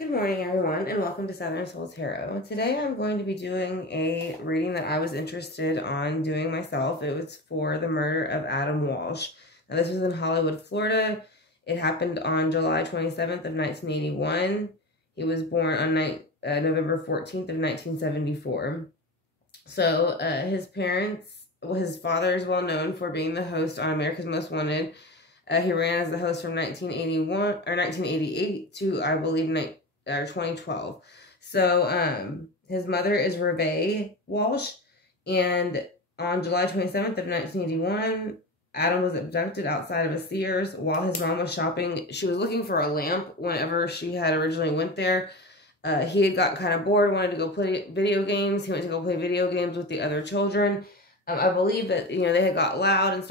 Good morning, everyone, and welcome to Southern Soul Tarot. Today I'm going to be doing a reading that I was interested on doing myself. It was for the murder of Adam Walsh. Now, this was in Hollywood, Florida. It happened on July 27th of 1981. He was born on November 14th of 1974. So his father is well known for being the host on America's Most Wanted. He ran as the host from 1988 to, I believe, 2012. So his mother is Reve Walsh, and on July 27th of 1981, Adam was abducted outside of a Sears while his mom was shopping. She was looking for a lamp whenever she had originally went there. He had got kind of bored, wanted to go play video games. He went to go play video games with the other children. I believe that, they had got loud and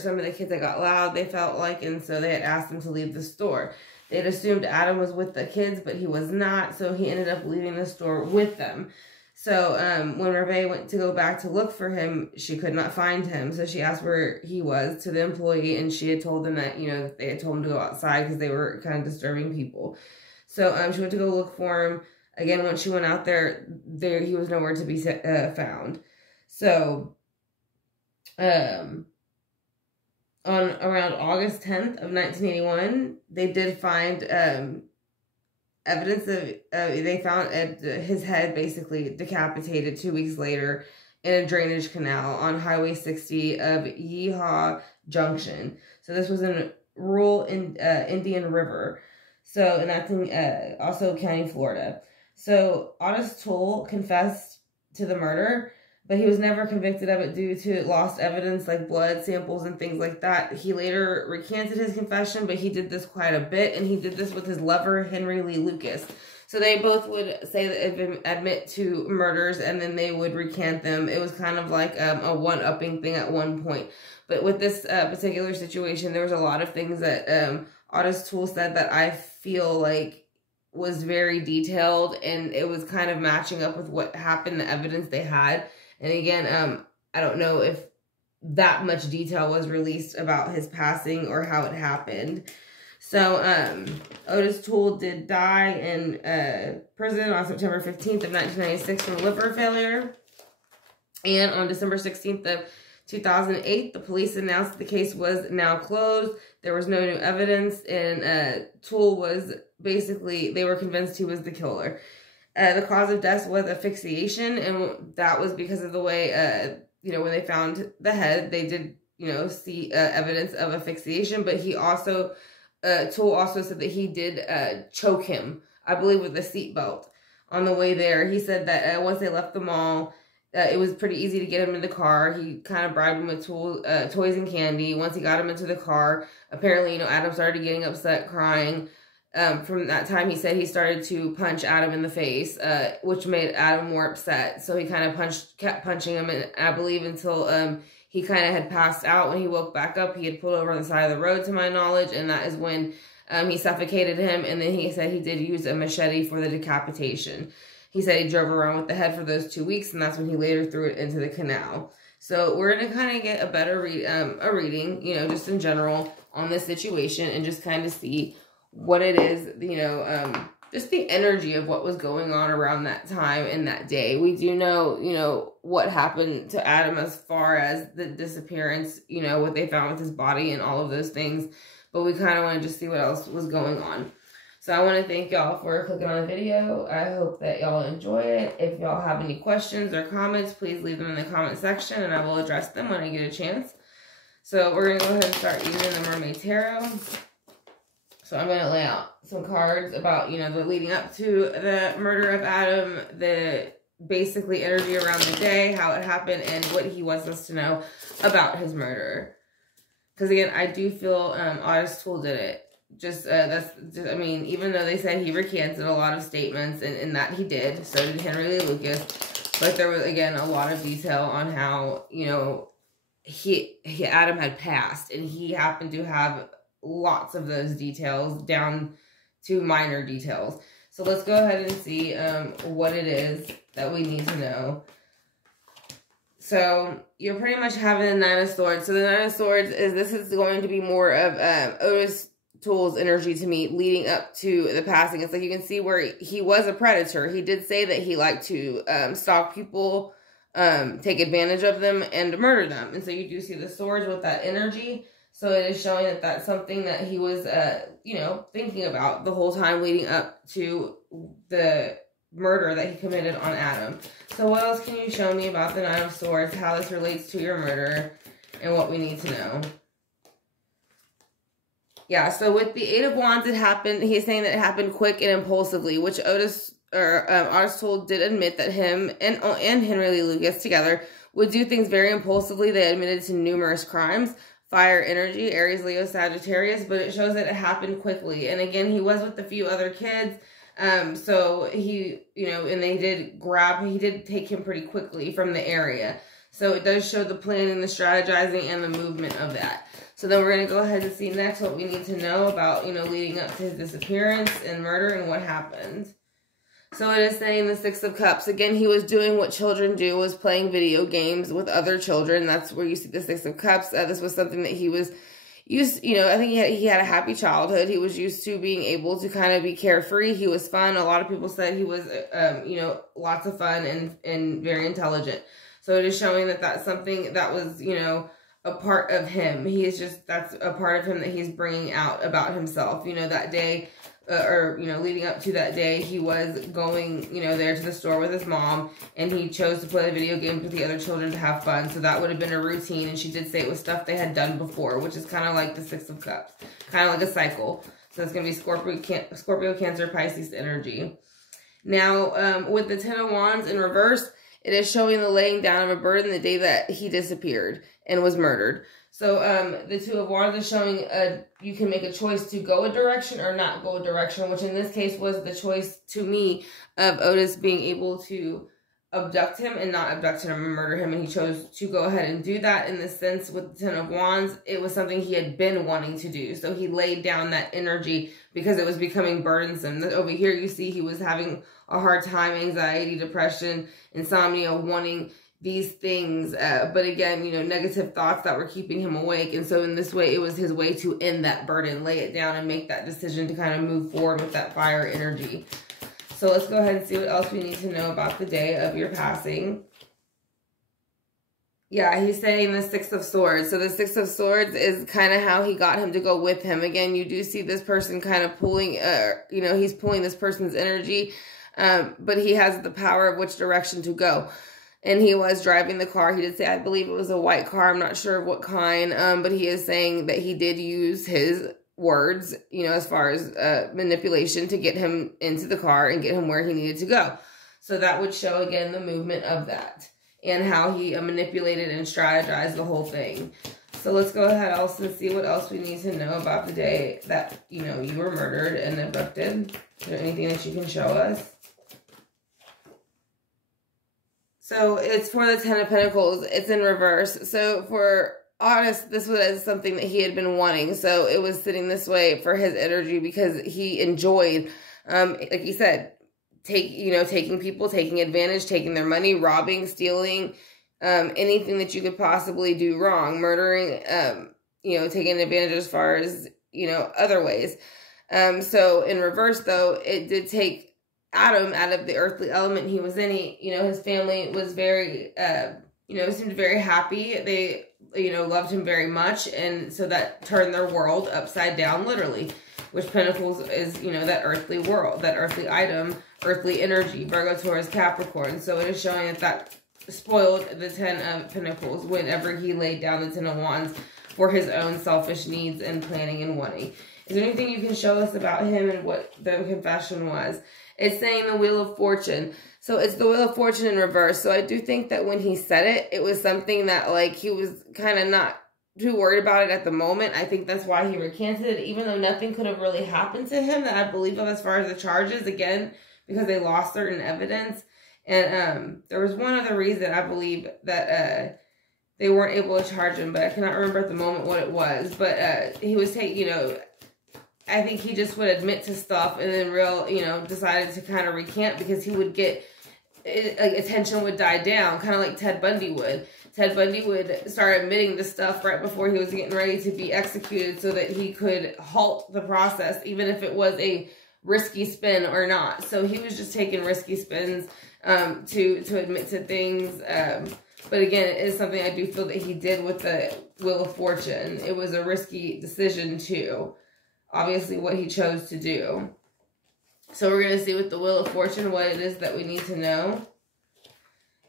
some of the kids had got loud, they felt like, and so they had asked him to leave the store. They had assumed Adam was with the kids, but he was not, so he ended up leaving the store with them. So when Reve went to go back to look for him, she could not find him, so she asked where he was to the employee, and she had told them that, they had told him to go outside because they were kind of disturbing people. So she went to go look for him. Again, once she went out there he was nowhere to be found. So on around August 10th of 1981, they did find evidence of, they found his head basically decapitated 2 weeks later in a drainage canal on Highway 60 of Yeehaw Junction. So this was in rural Indian River. So, and that's in also County, Florida. So Ottis Toole confessed to the murder, but he was never convicted of it due to lost evidence like blood samples and things like that. He later recanted his confession, but he did this quite a bit, and he did this with his lover, Henry Lee Lucas. So they both would say that admit to murders, and then they would recant them. It was kind of like a one-upping thing at one point. But with this particular situation, there was a lot of things that Ottis Toole said that I feel like was very detailed, and it was kind of matching up with what happened, the evidence they had. And again, I don't know if that much detail was released about his passing or how it happened. So, Ottis Toole did die in prison on September 15th of 1996 from liver failure. And on December 16th of 2008, the police announced the case was now closed. There was no new evidence, and Toole was basically, they were convinced he was the killer. The cause of death was asphyxiation, and that was because of the way, when they found the head, they did, see evidence of asphyxiation, but he also, Toole also said that he did choke him, I believe with a seatbelt on the way there. He said that once they left the mall, it was pretty easy to get him in the car. He kind of bribed him with toys and candy. Once he got him into the car, apparently, Adam started getting upset, crying. From that time, he said he started to punch Adam in the face, which made Adam more upset. So he kind of kept punching him, and I believe until he kind of had passed out. When he woke back up, he had pulled over on the side of the road, to my knowledge, and that is when he suffocated him. And then he said he did use a machete for the decapitation. He said he drove around with the head for those 2 weeks, and that's when he later threw it into the canal. So we're going to kind of get a better reading, just in general on this situation, and just kind of see what it is, just the energy of what was going on around that time and that day. We do know, what happened to Adam as far as the disappearance, what they found with his body and all of those things. But we kind of want to just see what else was going on. So I want to thank y'all for clicking on the video. I hope that y'all enjoy it. If y'all have any questions or comments, please leave them in the comment section, and I will address them when I get a chance. So we're going to go ahead and start using the Mermaid Tarot. So I'm going to lay out some cards about, the leading up to the murder of Adam, the basically energy around the day, how it happened, and what he wants us to know about his murder. Because again, I do feel Ottis Toole did it. Even though they said he recanted a lot of statements, and that he did, so did Henry Lee Lucas. But there was, again, a lot of detail on how, Adam had passed, and he happened to have lots of those details down to minor details. So let's go ahead and see what it is that we need to know. So you're pretty much having the Nine of Swords. So the Nine of Swords this is going to be more of Ottis Toole's energy to me leading up to the passing. It's like you can see where he was a predator. He did say that he liked to stalk people, take advantage of them, and murder them. And so you do see the swords with that energy. So it is showing that that's something that he was, you know, thinking about the whole time leading up to the murder that he committed on Adam. So what else can you show me about the Nine of Swords, how this relates to your murder, and what we need to know? Yeah, so with the Eight of Wands, it happened, he's saying that it happened quick and impulsively, which Ottis Toole did admit that him and Henry Lee Lucas together would do things very impulsively. They admitted to numerous crimes. Fire energy, Aries, Leo, Sagittarius, but it shows that it happened quickly. And again, he was with a few other kids, so he, you know, and he did take him pretty quickly from the area. So it does show the planning, the strategizing, and the movement of that. So then we're going to go ahead and see next what we need to know about, you know, leading up to his disappearance and murder and what happened. So it is saying the Six of Cups. Again, he was doing what children do, was playing video games with other children. That's where you see the Six of Cups. This was something that he was used, you know, I think he had a happy childhood. He was used to being able to kind of be carefree. He was fun. A lot of people said he was, you know, lots of fun and very intelligent. So it is showing that that's something that was, you know, a part of him. He is just, that's a part of him that he's bringing out about himself. You know, that day, or, you know, leading up to that day, he was going, you know, there to the store with his mom, and he chose to play video games with the other children to have fun. So that would have been a routine, and she did say it was stuff they had done before, which is kind of like the Six of Cups, kind of like a cycle. So it's going to be Scorpio, Cancer, Pisces energy. Now, with the Ten of Wands in reverse, it is showing the laying down of a burden the day that he disappeared and was murdered. So the Two of Wands is showing you can make a choice to go a direction or not go a direction, which in this case was the choice to me of Ottis being able to abduct him and not abduct him and murder him. And he chose to go ahead and do that. In the sense with the Ten of Wands, it was something he had been wanting to do. So he laid down that energy because it was becoming burdensome. Over here you see he was having a hard time, anxiety, depression, insomnia, wanting these things, but again, you know, negative thoughts that were keeping him awake. And so in this way, it was his way to end that burden, lay it down, and make that decision to kind of move forward with that fire energy. So let's go ahead and see what else we need to know about the day of your passing. Yeah, he's saying the Six of Swords. So the Six of Swords is kind of how he got him to go with him. Again, you do see this person kind of pulling, you know, he's pulling this person's energy, but he has the power of which direction to go. And he was driving the car. He did say, I believe it was a white car. I'm not sure of what kind. But he is saying that he did use his words, you know, as far as manipulation to get him into the car and get him where he needed to go. So that would show, again, the movement of that and how he manipulated and strategized the whole thing. So let's go ahead also and see what else we need to know about the day that, you know, you were murdered and abducted. Is there anything that you can show us? So it's for the Ten of Pentacles. It's in reverse. So for Ottis, this was something that he had been wanting. So it was sitting this way for his energy because he enjoyed, like he said, taking people, taking advantage, taking their money, robbing, stealing, anything that you could possibly do wrong, murdering, you know, taking advantage as far as, you know, other ways. So in reverse, though, it did take Adam out of the earthly element he was in. You know, his family was very, you know, seemed very happy. They, you know, loved him very much. And so that turned their world upside down, literally, which Pentacles is, you know, that earthly world, that earthly item, earthly energy, Virgo, Taurus, Capricorn. So it is showing that that spoiled the Ten of Pentacles whenever he laid down the Ten of Wands for his own selfish needs and planning and wanting. Is there anything you can show us about him and what the confession was? It's saying the Wheel of Fortune. So it's the Wheel of Fortune in reverse. So I do think that when he said it, it was something that, like, he was kind of not too worried about it at the moment. I think that's why he recanted it, even though nothing could have really happened to him that I believe of as far as the charges, again, because they lost certain evidence. And there was one other reason I believe that they weren't able to charge him, but I cannot remember at the moment what it was. But he was taking, you know, I think he just would admit to stuff and then you know, decided to kind of recant because he would get, like, attention would die down, kind of like Ted Bundy would. Ted Bundy would start admitting the stuff right before he was getting ready to be executed so that he could halt the process, even if it was a risky spin or not. So he was just taking risky spins to admit to things. But again, it is something I do feel that he did with the Wheel of Fortune. It was a risky decision too. Obviously what he chose to do. So we're going to see with the Wheel of Fortune what it is that we need to know.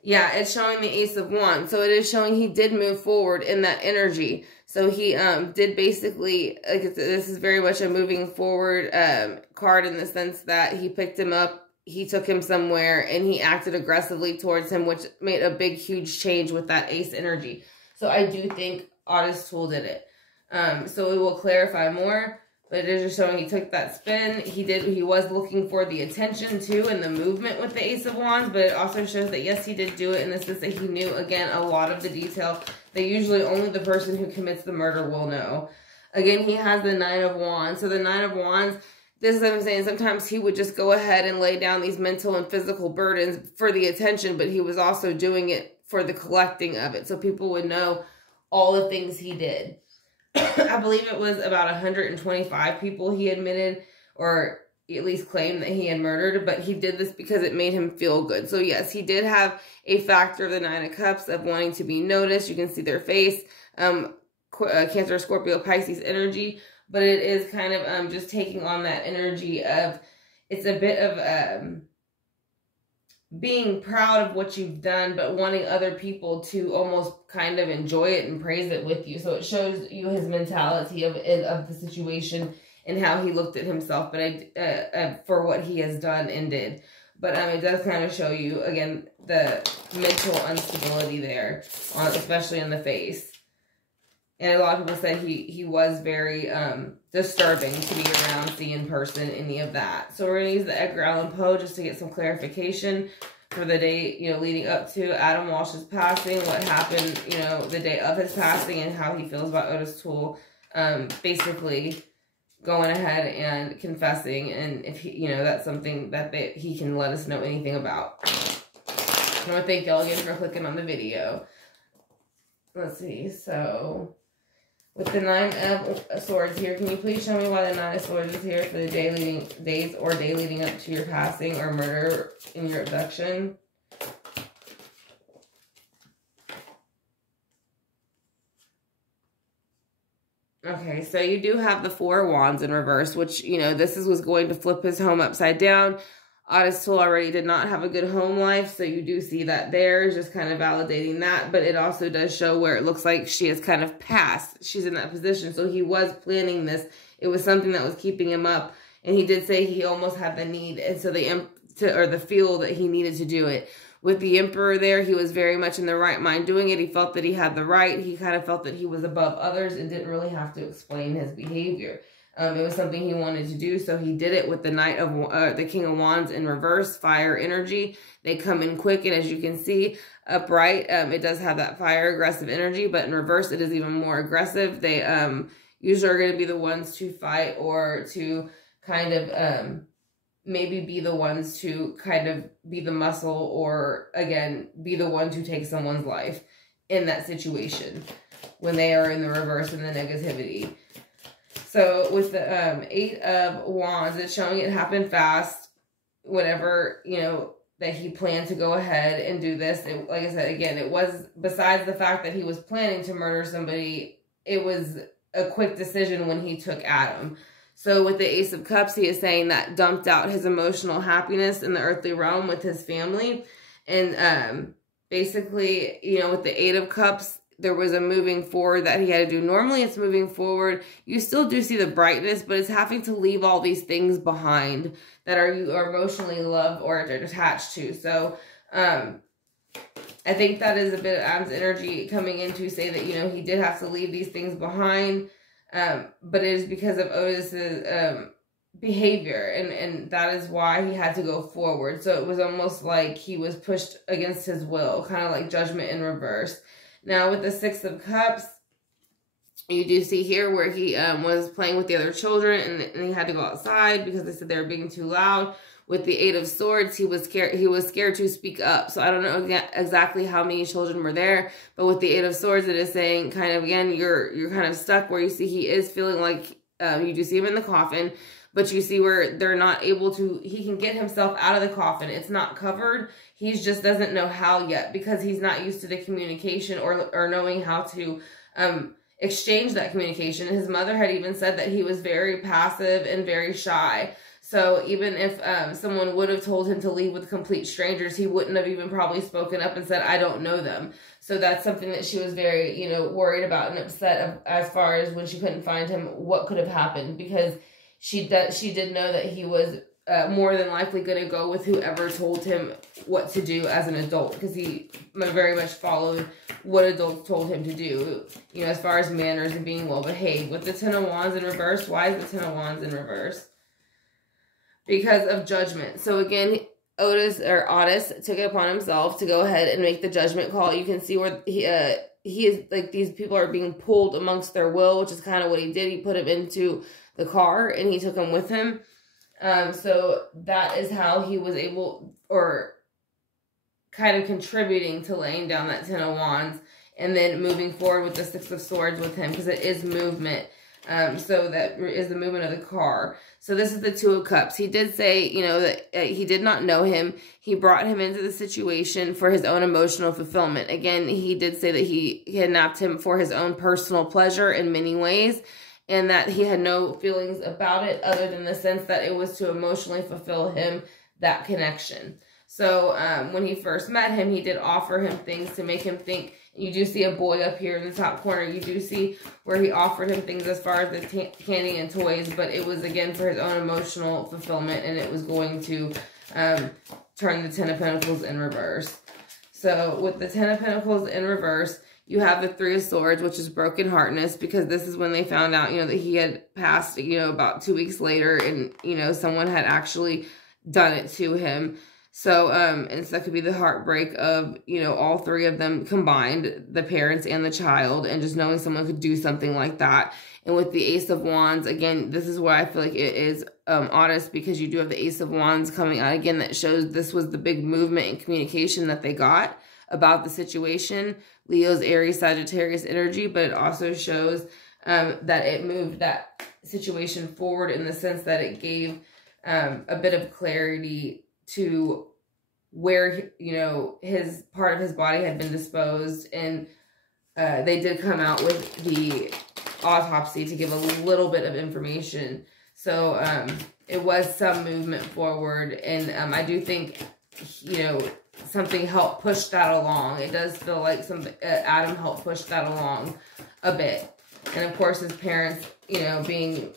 Yeah, it's showing the Ace of Wands. So it is showing he did move forward in that energy. So he did basically, like this is very much a moving forward card in the sense that he picked him up, he took him somewhere, and he acted aggressively towards him, which made a big, huge change with that Ace energy. So I do think Ottis Toole did it. So it will clarify more. But it is just showing he took that spin. He was looking for the attention too and the movement with the Ace of Wands. But it also shows that yes, he did do it in the sense that he knew, again, a lot of the detail that usually only the person who commits the murder will know. Again, he has the Nine of Wands. So the Nine of Wands, this is what I'm saying. Sometimes he would just go ahead and lay down these mental and physical burdens for the attention. But he was also doing it for the collecting of it. So people would know all the things he did. I believe it was about 125 people he admitted or at least claimed that he had murdered, but he did this because it made him feel good. So yes, he did have a factor of the Nine of Cups of wanting to be noticed. You can see their face, Cancer, Scorpio, Pisces energy, but it is kind of just taking on that energy of, it's a bit of being proud of what you've done, but wanting other people to almost kind of enjoy it and praise it with you. So it shows you his mentality of the situation and how he looked at himself, but for what he has done and did. But it does kind of show you, again, the mental instability there, especially in the face. And a lot of people said he was very disturbing to be around, see in person, any of that. So we're going to use the Edgar Allan Poe just to get some clarification for the day, leading up to Adam Walsh's passing, what happened, the day of his passing, and how he feels about Ottis Toole, basically going ahead and confessing, and if he, that's something that he can let us know anything about. I want to thank y'all again for clicking on the video. Let's see, so with the Nine of Swords here, can you please show me why the Nine of Swords is here for the day leading up to your passing or murder in your abduction? Okay, so you do have the Four of Wands in reverse, which, this was going to flip his home upside down. Ottis Toole already did not have a good home life, so you do see that there, just kind of validating that. But it also does show where it looks like she has kind of passed. She's in that position, so he was planning this. It was something that was keeping him up, and he did say he almost had the need, and so the feel that he needed to do it. With the Emperor there, he was very much in the right mind doing it. He felt that he had the right. He kind of felt that he was above others and didn't really have to explain his behavior. It was something he wanted to do, so he did it with the the King of Wands in reverse, fire energy. They come in quick, and as you can see, upright, it does have that fire aggressive energy, but in reverse, it is even more aggressive. They usually are going to be the ones to fight or to kind of maybe be the ones to kind of be the muscle or, again, be the one to take someone's life in that situation when they are in the reverse and the negativity. So with the Eight of Wands, it's showing it happened fast. Whenever, that he planned to go ahead and do this. Like I said, again, it was, besides the fact that he was planning to murder somebody, it was a quick decision when he took Adam. So with the Ace of Cups, he is saying that dumped out his emotional happiness in the earthly realm with his family. And basically, with the Eight of Cups, there was a moving forward that he had to do. Normally it's moving forward. You still do see the brightness, but it's having to leave all these things behind that you are emotionally loved or attached to. So I think that is a bit of Adam's energy coming in to say that, he did have to leave these things behind. But it is because of Ottis's behavior, and that is why he had to go forward. So it was almost like he was pushed against his will, kind of like Judgment in reverse. Now, with the Six of Cups, you do see here where he was playing with the other children, and he had to go outside because they said they were being too loud. With the Eight of Swords, he was scared to speak up. So I don't know exactly how many children were there, but with the Eight of Swords, it is saying kind of, again, you're kind of stuck where you see he is feeling like, you do see him in the coffin, but you see where they're not able to, he can get himself out of the coffin. It's not covered. He just doesn't know how yet because he's not used to the communication or knowing how to exchange that communication. His mother had even said that he was very passive and very shy. So even if someone would have told him to leave with complete strangers, he wouldn't have even probably spoken up and said, I don't know them. So that's something that she was very, you know, worried about and upset as far as when she couldn't find him, what could have happened, because she did know that he was more than likely going to go with whoever told him what to do as an adult, because he very much followed what adults told him to do, you know, as far as manners and being well behaved. With the Ten of Wands in reverse, why is the Ten of Wands in reverse? Because of judgment. So again, Ottis took it upon himself to go ahead and make the judgment call. You can see where he is like, these people are being pulled amongst their will, which is kind of what he did. He put him into the car and he took him with him. So that is how he was able, or kind of contributing to laying down that Ten of Wands and then moving forward with the Six of Swords with him, because it is movement. So that is the movement of the car. So this is the Two of Cups. He did say, you know, that he did not know him. He brought him into the situation for his own emotional fulfillment. Again, he did say that he kidnapped him for his own personal pleasure in many ways, and that he had no feelings about it other than the sense that it was to emotionally fulfill him, that connection. So when he first met him, he did offer him things to make him think. You do see a boy up here in the top corner. You do see where he offered him things as far as the candy and toys, but it was, again, for his own emotional fulfillment, and it was going to turn the Ten of Pentacles in reverse. So with the Ten of Pentacles in reverse, you have the Three of Swords, which is brokenheartedness, because this is when they found out, you know, that he had passed, you know, about 2 weeks later, and, you know, someone had actually done it to him. So, and so that could be the heartbreak of, you know, all three of them combined, the parents and the child, and just knowing someone could do something like that. And with the Ace of Wands, again, this is why I feel like it is Ottis, because you do have the Ace of Wands coming out again. That shows this was the big movement and communication that they got about the situation. Leo's Aries, Sagittarius energy, but it also shows that it moved that situation forward in the sense that it gave a bit of clarity to where, you know, his part of his body had been disposed, and they did come out with the autopsy to give a little bit of information. So it was some movement forward, and I do think, you know, something helped push that along. It does feel like Adam helped push that along a bit. And of course his parents, you know, being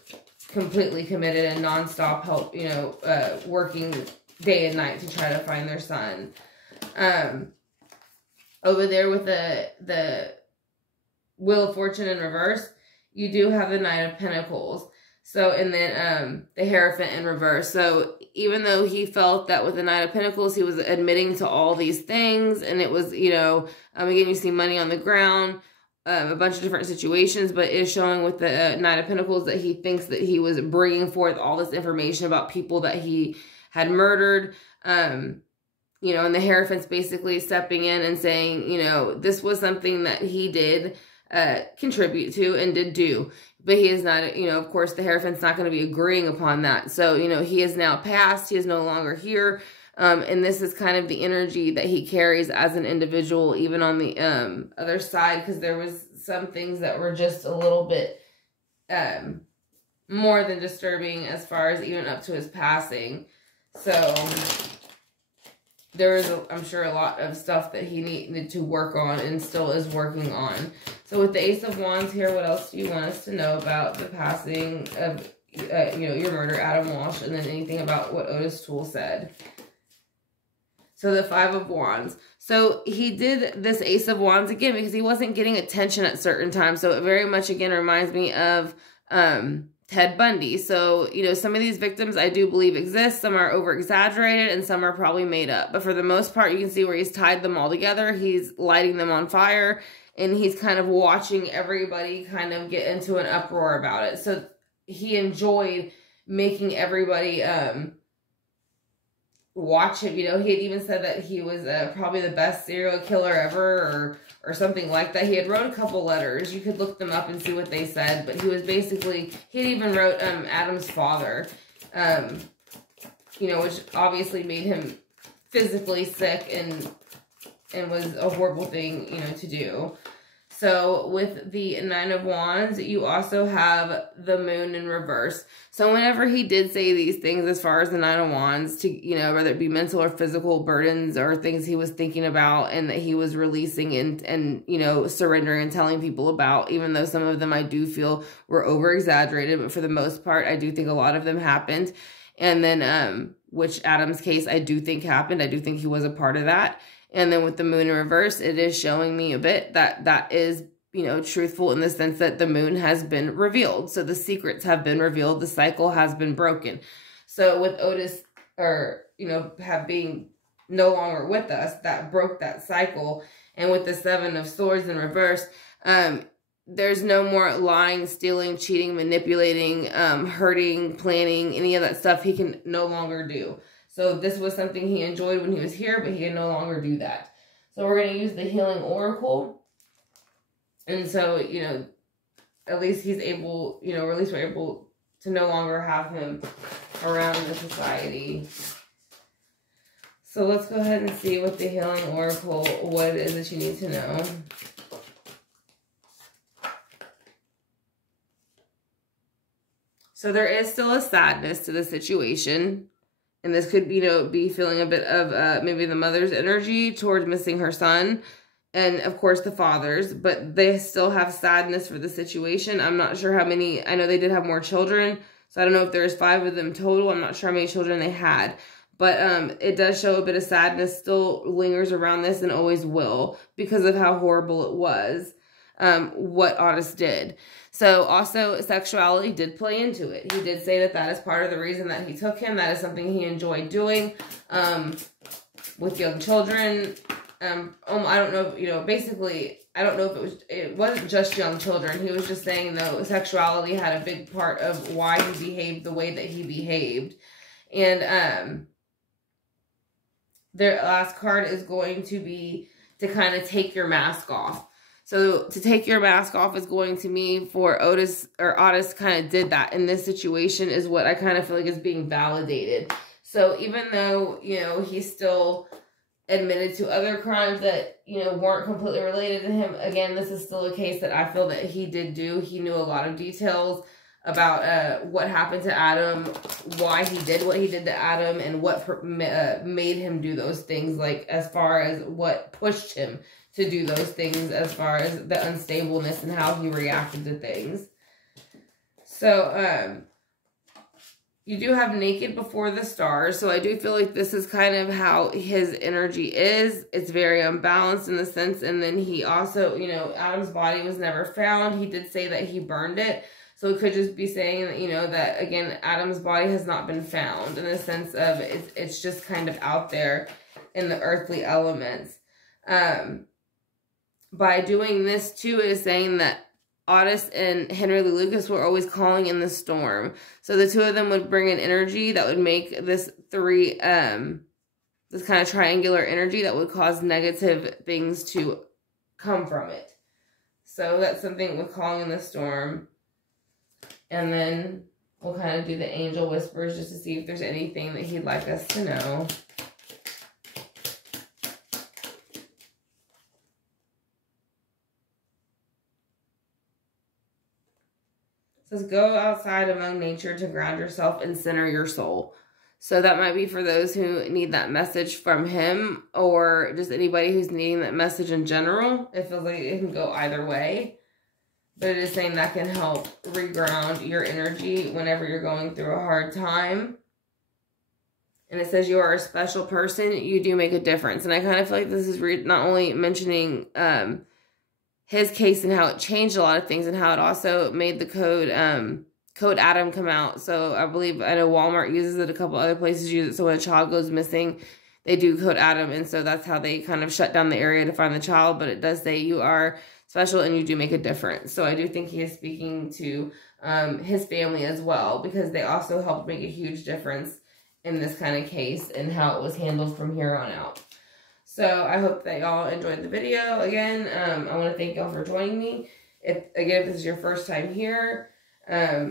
completely committed and nonstop help, you know, working day and night to try to find their son. Over there with the Wheel of Fortune in reverse, you do have the Knight of Pentacles. So, and then the Hierophant in reverse. So even though he felt that with the Knight of Pentacles, he was admitting to all these things, and it was, you know, again, you see money on the ground, a bunch of different situations, but it is showing with the Knight of Pentacles that he thinks that he was bringing forth all this information about people that he had murdered, you know, and the Hierophant's basically stepping in and saying, you know, this was something that he did contribute to and did do, but he is not, you know, of course, the Hierophant's not going to be agreeing upon that. So, you know, he is now passed. He is no longer here. And this is kind of the energy that he carries as an individual, even on the other side, because there was some things that were just a little bit more than disturbing as far as even up to his passing. So there is, I'm sure, a lot of stuff that he needed to work on and still is working on. So with the Ace of Wands here, what else do you want us to know about the passing of, you know, your murder, Adam Walsh, and then anything about what Ottis Toole said? So the Five of Wands. So he did this Ace of Wands again because he wasn't getting attention at certain times. So it very much, again, reminds me of Ted Bundy. So, you know, some of these victims I do believe exist. Some are over-exaggerated and some are probably made up. But for the most part, you can see where he's tied them all together. He's lighting them on fire, and he's kind of watching everybody kind of get into an uproar about it. So he enjoyed making everybody watch him. You know, he had even said that he was probably the best serial killer ever, or something like that. He had wrote a couple letters. You could look them up and see what they said. But he was basically, he had even wrote Adam's father, you know, which obviously made him physically sick and was a horrible thing, you know, to do. So with the Nine of Wands, you also have the Moon in reverse. So whenever he did say these things as far as the Nine of Wands, to, you know, whether it be mental or physical burdens or things he was thinking about and that he was releasing and you know, surrendering and telling people about, even though some of them I do feel were over-exaggerated, but for the most part, I do think a lot of them happened. And then, which Adam's case I do think happened. I do think he was a part of that. And then with the Moon in reverse, it is showing me a bit that that is, you know, truthful in the sense that the moon has been revealed. So the secrets have been revealed. The cycle has been broken. So with Ottis, or, you know, being no longer with us, that broke that cycle. And with the Seven of Swords in reverse, there's no more lying, stealing, cheating, manipulating, hurting, planning, any of that stuff he can no longer do. So this was something he enjoyed when he was here, but he can no longer do that. So we're going to use the Healing Oracle. And so, you know, at least he's able, you know, or at least we're able to no longer have him around the society. So let's go ahead and see what the Healing Oracle, what it is that you need to know. So there is still a sadness to the situation. And this could, you know, be feeling a bit of maybe the mother's energy towards missing her son. And, of course, the father's. But they still have sadness for the situation. I'm not sure how many. I know they did have more children. So I don't know if there's 5 of them total. I'm not sure how many children they had. But it does show a bit of sadness still lingers around this and always will. Because of how horrible it was. What Ottis did. So also sexuality did play into it. He did say that that is part of the reason that he took him. That is something he enjoyed doing with young children. I don't know, you know, basically, I don't know if it wasn't just young children. He was just saying, though, sexuality had a big part of why he behaved the way that he behaved. And their last card is going to be to kind of take your mask off. So to take your mask off is going to mean for Ottis kind of did that in this situation is what I kind of feel like is being validated. So even though, you know, he still admitted to other crimes that, you know, weren't completely related to him, again, this is still a case that I feel that he did do. He knew a lot of details about what happened to Adam, why he did what he did to Adam, and what made him do those things, like as far as what pushed him to do those things as far as the unstableness and how he reacted to things. So, you do have Naked Before the Stars. So I do feel like this is kind of how his energy is. It's very unbalanced in the sense. And then he also, you know, Adam's body was never found. He did say that he burned it. So it could just be saying that, you know, that, again, Adam's body has not been found in the sense of it's just kind of out there in the earthly elements. By doing this, too, it is saying that Ottis and Henry Lee Lucas were always calling in the storm. So the two of them would bring an energy that would make this this kind of triangular energy that would cause negative things to come from it. So that's something with calling in the storm. And then we'll kind of do the angel whispers just to see if there's anything that he'd like us to know. It says, go outside among nature to ground yourself and center your soul. So that might be for those who need that message from him, or just anybody who's needing that message in general. It feels like it can go either way. But it is saying that can help reground your energy whenever you're going through a hard time. And it says you are a special person. You do make a difference. And I kind of feel like this is not only mentioning his case and how it changed a lot of things and how it also made the code Adam come out. So I know Walmart uses it. A couple other places use it. So when a child goes missing, they do code Adam. And so that's how they kind of shut down the area to find the child. But it does say you are special and you do make a difference. So I do think he is speaking to his family as well, because they also helped make a huge difference in this kind of case and how it was handled from here on out. So I hope that y'all enjoyed the video. Again, I want to thank y'all for joining me. If this is your first time here,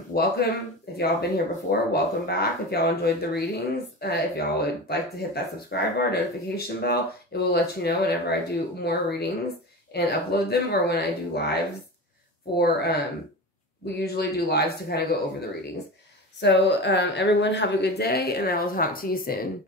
welcome. If y'all have been here before, welcome back. If y'all enjoyed the readings, if y'all would like to hit that subscribe bar, notification bell, it will let you know whenever I do more readings and upload them, or when I do lives for, we usually do lives to kind of go over the readings. So, everyone have a good day, and I will talk to you soon.